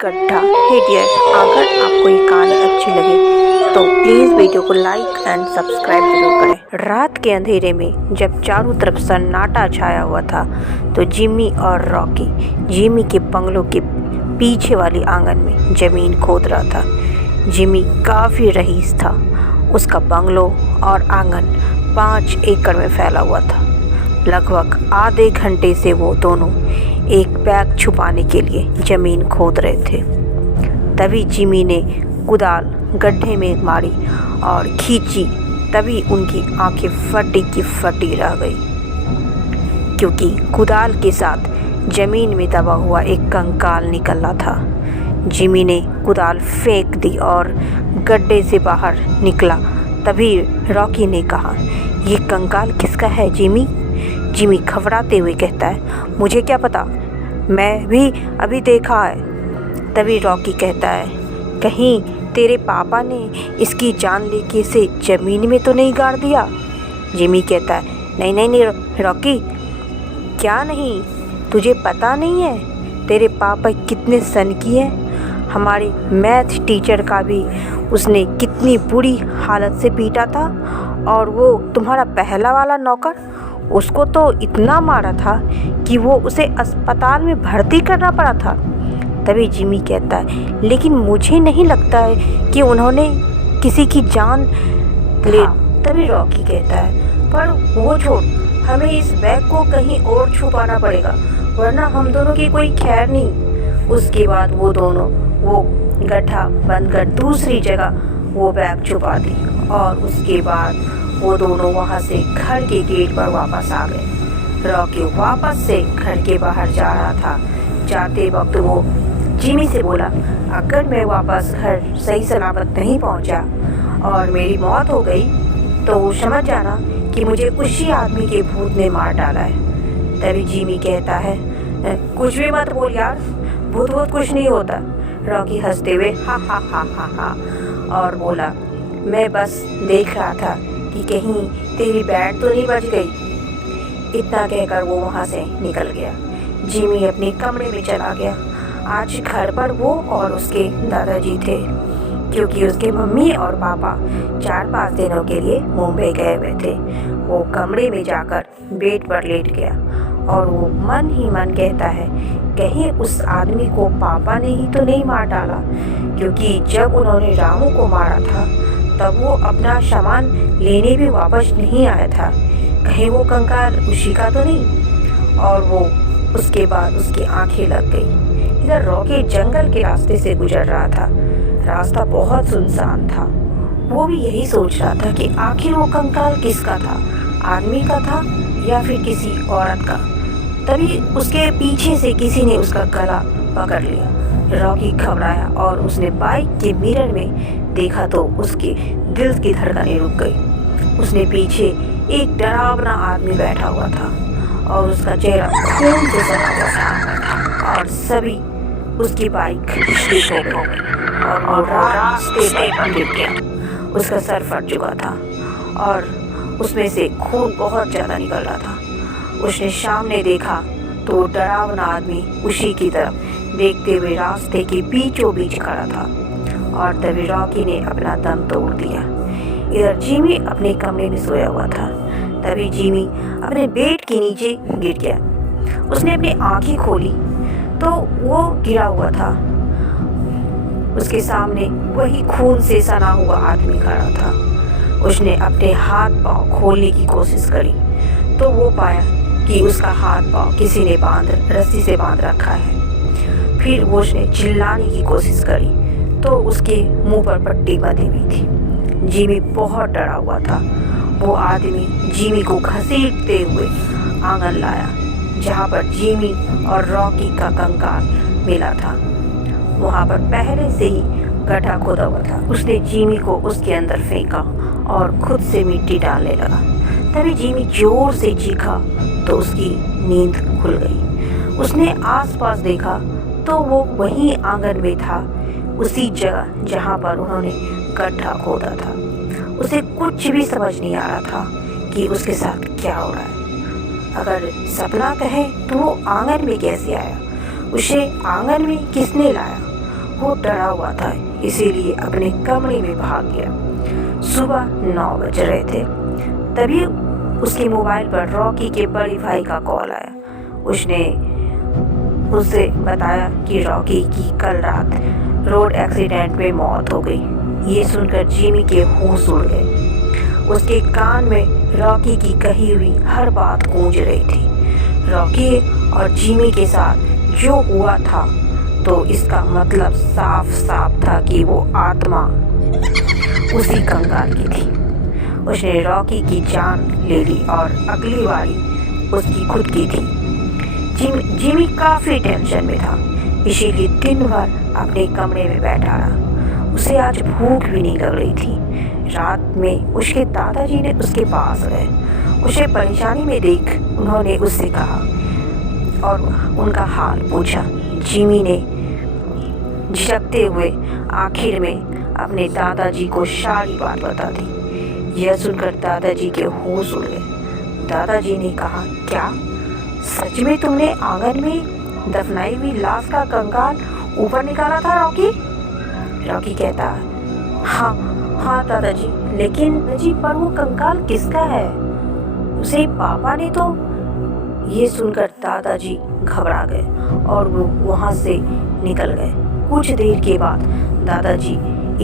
गड्ढा है डियर। अगर आपको ये कहानी अच्छी लगे तो प्लीज़ वीडियो को लाइक एंड सब्सक्राइब जरूर करें। रात के अंधेरे में जब चारों तरफ सन्नाटा छाया हुआ था तो जिमी और रॉकी जिमी के बंगलों के पीछे वाली आंगन में ज़मीन खोद रहा था। जिमी काफ़ी रईस था। उसका बंगलो और आंगन 5 एकड़ में फैला हुआ था। लगभग आधे घंटे से वो दोनों एक बैग छुपाने के लिए ज़मीन खोद रहे थे। तभी जिमी ने कुदाल गड्ढे में मारी और खींची। तभी उनकी आंखें फटी की फटी रह गई, क्योंकि कुदाल के साथ ज़मीन में दबा हुआ एक कंकाल निकला था। जिमी ने कुदाल फेंक दी और गड्ढे से बाहर निकला। तभी रॉकी ने कहा, ये कंकाल किसका है जिमी? जिमी घबराते हुए कहता है, मुझे क्या पता, मैं भी अभी देखा है। तभी रॉकी कहता है, कहीं तेरे पापा ने इसकी जान लेके इसे ज़मीन में तो नहीं गाड़ दिया? जिमी कहता है, नहीं नहीं नहीं रॉकी, क्या नहीं, तुझे पता नहीं है तेरे पापा कितने सनकी हैं? हमारे मैथ टीचर का भी उसने कितनी बुरी हालत से पीटा था, और वो तुम्हारा पहला वाला नौकर, उसको तो इतना मारा था कि वो उसे अस्पताल में भर्ती करना पड़ा था। तभी जिमी कहता है, लेकिन मुझे नहीं लगता है कि उन्होंने किसी की जान ले। तभी रॉकी कहता है, पर वो छोड़, हमें इस बैग को कहीं और छुपाना पड़ेगा, वरना हम दोनों की कोई खैर नहीं। उसके बाद वो दोनों वो गड्ढा बंद कर दूसरी जगह वो बैग छुपा दी, और उसके बाद वो दोनों वहाँ से घर के गेट पर वापस आ गए। रॉकी वापस से घर के बाहर जा रहा था। जाते वक्त वो जिमी से बोला, अगर मैं वापस घर सही सलामत नहीं पहुँचा और मेरी मौत हो गई तो समझ जाना कि मुझे उसी आदमी के भूत ने मार डाला है। तभी जिमी कहता है, कुछ भी मत बोल यार, भूत वूत कुछ नहीं होता। रॉकी हंसते हुए हा हा हा हा हा और बोला, मैं बस देख रहा था कि कहीं तेरी बैट तो नहीं बच गई। इतना कहकर वो वहाँ से निकल गया। जिमी अपने कमरे में चला गया। आज घर पर वो और उसके दादाजी थे, क्योंकि उसके मम्मी और पापा 4-5 दिनों के लिए मुंबई गए हुए थे। वो कमरे में जाकर बेड पर लेट गया और वो मन ही मन कहता है, कहीं उस आदमी को पापा ने ही तो नहीं मार डाला, क्योंकि जब उन्होंने रामू को मारा था तब वो अपना सामान लेने भी वापस नहीं आया था। कहीं वो कंकाल उसी का तो नहीं? और वो उसके बाद उसकी आंखें लग गई। इधर रॉकी जंगल के रास्ते से गुजर रहा था। रास्ता बहुत सुनसान था। वो भी यही सोच रहा था कि आखिर वो कंकाल किसका था, आदमी का था या फिर किसी औरत का। तभी उसके पीछे से किसी ने उसका गला पकड़ लिया। रॉकी घबराया और उसने बाइक के मिरर में देखा तो उसके दिल की धड़कनें रुक गई। उसने पीछे एक डरावना आदमी बैठा हुआ था और उसका चेहरा खून से सना हुआ था, और सभी उसकी बाइक स्लिप हो गई और रास्ते पर गिर गया। उसका सर फट चुका था और उसमें से खून बहुत ज़्यादा निकल रहा था। उसने सामने देखा तो डरावना आदमी उसी की तरफ देखते हुए रास्ते के बीचों बीच खड़ा था, और तभी रॉकी ने अपना दम तोड़ दिया। इधर जिमी अपने कमरे में सोया हुआ था। तभी जिमी अपने बेड के नीचे गिर गया। उसने अपनी आंखें खोली तो वो गिरा हुआ था। उसके सामने वही खून से सना हुआ आदमी खड़ा था। उसने अपने हाथ पांव खोलने की कोशिश करी तो वो पाया कि उसका हाथ पांव किसी ने रस्सी से बांध रखा है। फिर वो उसने चिल्लाने की कोशिश करी तो उसके मुंह पर पट्टी बंधी हुई थी। जिमी बहुत डरा हुआ था। वो आदमी जिमी को घसीटते हुए आंगन लाया, जहाँ पर जिमी और रॉकी का कंकाल मिला था। वहाँ पर पहले से ही गड्ढा खोदा हुआ था। उसने जिमी को उसके अंदर फेंका और खुद से मिट्टी डालने लगा। तभी जिमी जोर से चीखा तो उसकी नींद खुल गई। उसने आसपास देखा तो वो वहीं आंगन में था, उसी जगह जहाँ पर उन्होंने गड्ढा खोदा था। उसे कुछ भी समझ नहीं आ रहा था कि उसके साथ क्या हो रहा है। अगर सपना कहे तो वो आंगन में कैसे आया, उसे आंगन में किसने लाया, वो डरा हुआ था, इसीलिए अपने कमरे में भाग गया। सुबह 9 बज रहे थे, तभी उसके मोबाइल पर रॉकी के बड़े भाई का कॉल आया। उसने उससे बताया कि रॉकी की कल रात रोड एक्सीडेंट में मौत हो गई। ये सुनकर जिमी के होश उड़ गए। उसके कान में रॉकी की कही हुई हर बात गूंज रही थी। रॉकी और जिमी के साथ जो हुआ था, तो इसका मतलब साफ साफ था कि वो आत्मा उसी कंगाल की थी। उसने रॉकी की जान ले ली और अगली बारी उसकी खुद की थी। जिमी काफ़ी टेंशन में था, इसीलिए दिन भर अपने कमरे में बैठा रहा। उसे आज भूख भी नहीं लग रही थी। रात में उसके दादाजी ने उसके पास गए। उसे परेशानी में देख उन्होंने उससे कहा और उनका हाल पूछा। जिमी ने झिझकते हुए आखिर में अपने दादाजी को सारी बात बता दी। यह सुनकर दादाजी के होश उड़ गए। दादाजी ने कहा, क्या सच में तुमने आंगन में दफनाई हुई लाश का कंकाल ऊपर निकाला था रॉकी? रॉकी कहता है, हाँ दादाजी, लेकिन जी पर वो कंकाल किसका है? उसे पापा ने तो। ये सुनकर दादाजी घबरा गए और वो वहाँ से निकल गए। कुछ देर के बाद दादाजी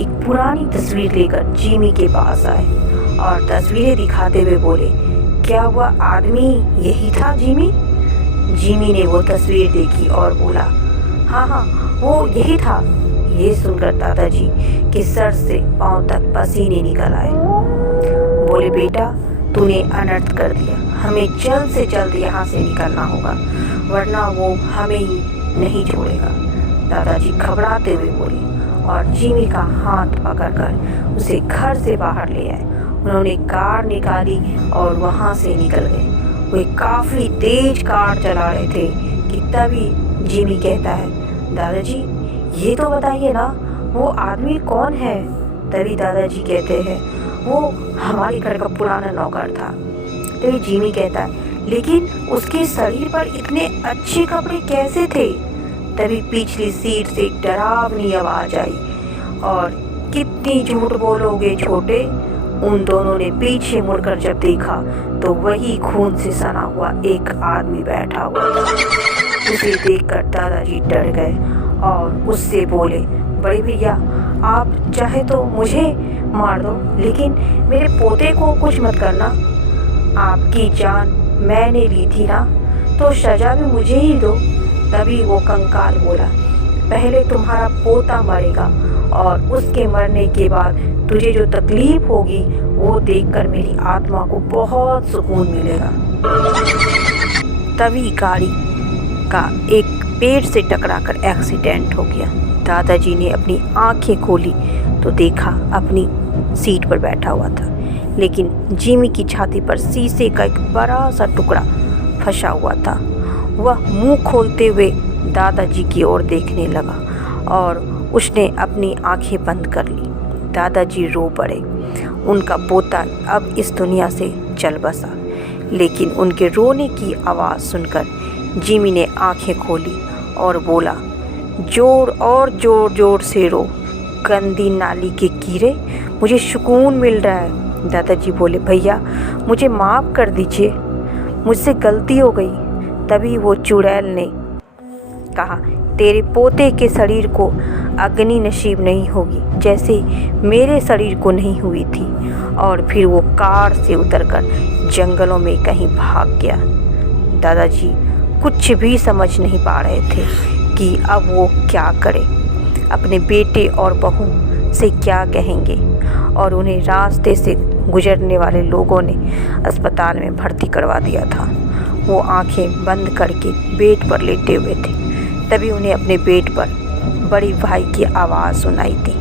एक पुरानी तस्वीर लेकर जिमी के पास आए और तस्वीरें दिखाते हुए बोले, क्या वह आदमी यही था जिमी? जिमी ने वो तस्वीर देखी और बोला, हाँ वो यही था। ये सुनकर दादाजी के सर से पांव तक पसीने निकल आए। बोले, बेटा तूने अनर्थ कर दिया, हमें जल्द से जल्द यहाँ से निकलना होगा, वरना वो हमें ही नहीं छोड़ेगा। दादाजी घबराते हुए बोले और जिमी का हाथ पकड़कर उसे घर से बाहर ले आए। उन्होंने कार निकाली और वहाँ से निकल गए। वे काफ़ी तेज कार चला रहे थे कि तभी जिमी कहता है, दादाजी ये तो बताइए ना, वो आदमी कौन है? तभी दादाजी कहते हैं, वो हमारे घर का पुराना नौकर था। तभी जिमी कहता है, लेकिन उसके शरीर पर इतने अच्छे कपड़े कैसे थे? तभी पिछली सीट से डरावनी आवाज़ आई और कितनी झूठ बोलोगे छोटे? उन दोनों ने पीछे मुड़कर जब देखा तो वही खून से सना हुआ एक आदमी बैठा हुआ था। उसे देखकर दादाजी डर गए और उससे बोले, बड़े भैया आप चाहे तो मुझे मार दो, लेकिन मेरे पोते को कुछ मत करना। आपकी जान मैंने ली थी ना, तो सजा भी मुझे ही दो। तभी वो कंकाल बोला, पहले तुम्हारा पोता मरेगा और उसके मरने के बाद तुझे जो तकलीफ होगी वो देखकर मेरी आत्मा को बहुत सुकून मिलेगा। तभी गाड़ी का एक पेड़ से टकराकर एक्सीडेंट हो गया। दादाजी ने अपनी आंखें खोली तो देखा अपनी सीट पर बैठा हुआ था, लेकिन जिमी की छाती पर शीशे का एक बड़ा सा टुकड़ा फंसा हुआ था। वह मुंह खोलते हुए दादाजी की ओर देखने लगा और उसने अपनी आंखें बंद कर ली। दादाजी रो पड़े। उनका पोता अब इस दुनिया से चल बसा, लेकिन उनके रोने की आवाज़ सुनकर जिमी ने आंखें खोली और बोला, जोर जोर से रो, गंदी नाली के कीड़े, मुझे सुकून मिल रहा है। दादाजी बोले, भैया मुझे माफ़ कर दीजिए, मुझसे गलती हो गई। तभी वो चुड़ैल ने कहा, तेरे पोते के शरीर को अग्नि नसीब नहीं होगी, जैसे मेरे शरीर को नहीं हुई थी। और फिर वो कार से उतरकर जंगलों में कहीं भाग गया। दादाजी कुछ भी समझ नहीं पा रहे थे कि अब वो क्या करे, अपने बेटे और बहू से क्या कहेंगे। और उन्हें रास्ते से गुजरने वाले लोगों ने अस्पताल में भर्ती करवा दिया था। वो आंखें बंद करके बेड पर लेटे हुए थे। तभी उन्हें अपने बेड पर बड़ी भाई की आवाज़ सुनाई दी,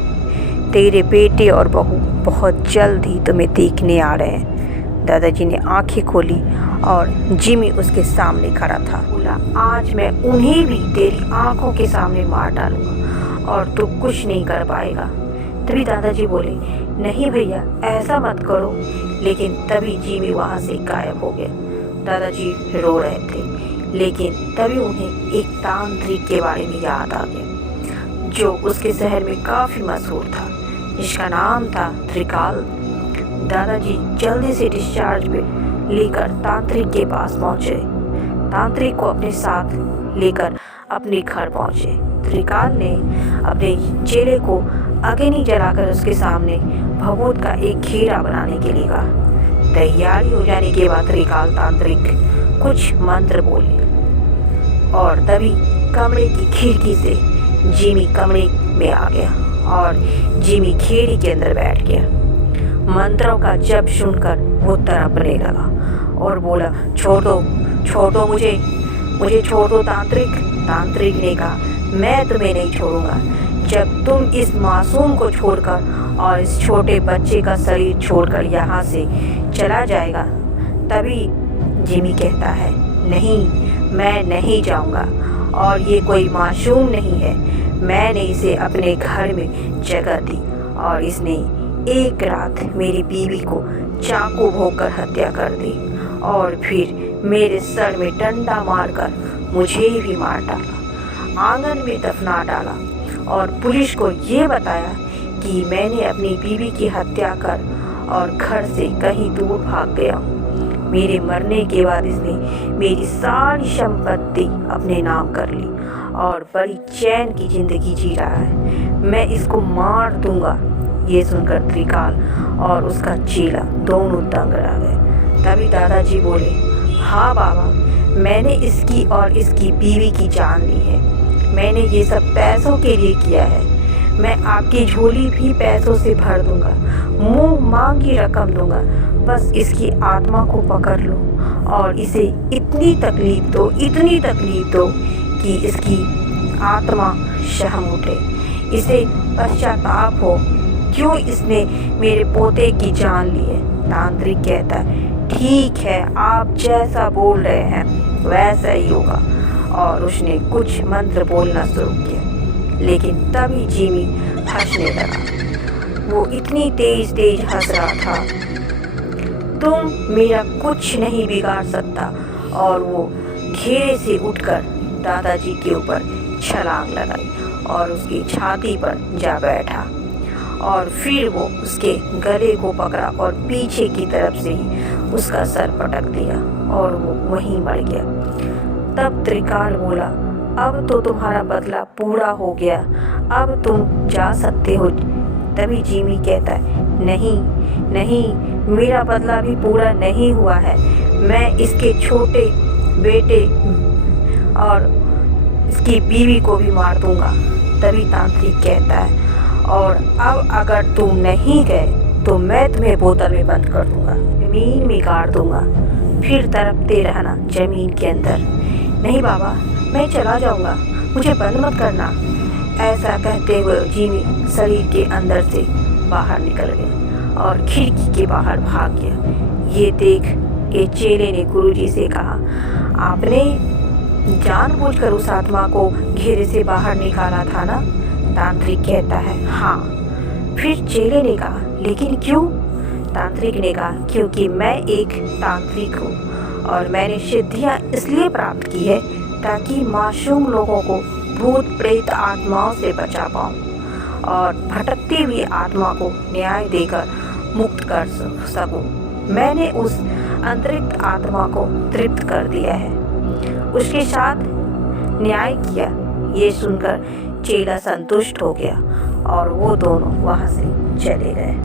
तेरे बेटे और बहू बहुत जल्द ही तुम्हें देखने आ रहे हैं। दादाजी ने आंखें खोली और जिमी उसके सामने खड़ा था। बोला, आज मैं उन्हें भी तेरी आंखों के सामने मार डालूंगा और तू कुछ नहीं कर पाएगा। तभी दादाजी बोले, नहीं भैया ऐसा मत करो। लेकिन तभी जिमी वहाँ से गायब हो गया। दादाजी रो रहे थे, लेकिन तभी उन्हें एक तांत्रिक के बारे में याद आ गया जो उसके शहर में काफ़ी मशहूर था, जिसका नाम था त्रिकाल। दादाजी जल्दी से डिस्चार्ज पे लेकर तांत्रिक के पास पहुंचे। तांत्रिक को अपने साथ लेकर अपने घर पहुंचे। त्रिकाल ने अपने चेले को अग्नि जलाकर उसके सामने भभूत का एक घेरा बनाने के लिए कहा। तैयारी हो जाने के बाद त्रिकाल तांत्रिक कुछ मंत्र बोले और तभी कमरे की खिड़की से जिमी कमरे में आ गया और जिमी घेरे के अंदर बैठ गया। मंत्रों का जप सुनकर वो तड़पने लगा और बोला, छोड़ दो मुझे छोड़ दो तांत्रिक। तांत्रिक ने कहा, मैं तुम्हें नहीं छोड़ूंगा। जब तुम इस मासूम को छोड़कर और इस छोटे बच्चे का शरीर छोड़कर यहाँ से चला जाएगा तभी। जिमी कहता है, नहीं, मैं नहीं जाऊँगा और ये कोई मासूम नहीं है। मैंने इसे अपने घर में जगह दी और इसने एक रात मेरी बीवी को चाकू भोंककर हत्या कर दी और फिर मेरे सर में डंडा मारकर मुझे भी मार डाला, आंगन में दफना डाला और पुलिस को ये बताया कि मैंने अपनी बीवी की हत्या कर और घर से कहीं दूर भाग गया हूँ। मेरे मरने के बाद इसने मेरी सारी संपत्ति अपने नाम कर ली और बड़ी चैन की जिंदगी जी रहा है। मैं इसको मार दूंगा। ये सुनकर त्रिकाल और उसका चेला दोनों दंग रह गए। तभी दादाजी बोले, हाँ बाबा, मैंने इसकी और इसकी बीवी की जान ली है। मैंने ये सब पैसों के लिए किया है। मैं आपकी झोली भी पैसों से भर दूंगा, मुंह मांगी रकम दूंगा। बस इसकी आत्मा को पकड़ लो और इसे इतनी तकलीफ दो कि इसकी आत्मा शर्म उठे, इसे पश्चाताप हो क्यों इसने मेरे पोते की जान ली है। तांत्रिक कहता है, ठीक है, आप जैसा बोल रहे हैं वैसा ही होगा। और उसने कुछ मंत्र बोलना शुरू किया, लेकिन तभी जिमी हंसने लगा। वो इतनी तेज हंस रहा था, तुम मेरा कुछ नहीं बिगाड़ सकता। और वो घेरे से उठकर दादाजी के ऊपर छलांग लगाई और उसकी छाती पर जा बैठा और फिर वो उसके गले को पकड़ा और पीछे की तरफ से ही उसका सर पटक दिया और वो वहीं मर गया। तब त्रिकाल बोला, अब तो तुम्हारा बदला पूरा हो गया, अब तुम जा सकते हो। तभी जिमी कहता है, नहीं, मेरा बदला भी पूरा नहीं हुआ है। मैं इसके छोटे बेटे और इसकी बीवी को भी मार दूंगा। तभी तांत्रिक कहता है, और अब अगर तुम नहीं गए तो मैं तुम्हें बोतल में बंद कर दूंगा, जमीन में गाड़ दूंगा, फिर तड़पते रहना जमीन के अंदर। नहीं बाबा, मैं चला जाऊंगा, मुझे बंद मत करना। ऐसा कहते हुए जिमी शरीर के अंदर से बाहर निकल गया और खिड़की के बाहर भाग गया। ये देख के चेले ने गुरुजी से कहा, आपने जानबूझकर उस आत्मा को घेरे से बाहर निकाला था ना? तांत्रिक कहता है, हाँ। फिर चेले ने कहा, लेकिन क्यों? तांत्रिक ने कहा, क्योंकि मैं एक तांत्रिक हूँ और मैंने सिद्धियाँ इसलिए प्राप्त की है ताकि मासूम लोगों को भूत प्रेत आत्माओं से बचा पाऊँ और भटकती हुई आत्मा को न्याय देकर मुक्त कर सकूँ। मैंने उस अंतरिक्त आत्मा को तृप्त कर दिया है, उसके साथ न्याय किया। ये सुनकर चेला संतुष्ट हो गया और वो दोनों वहाँ से चले गए।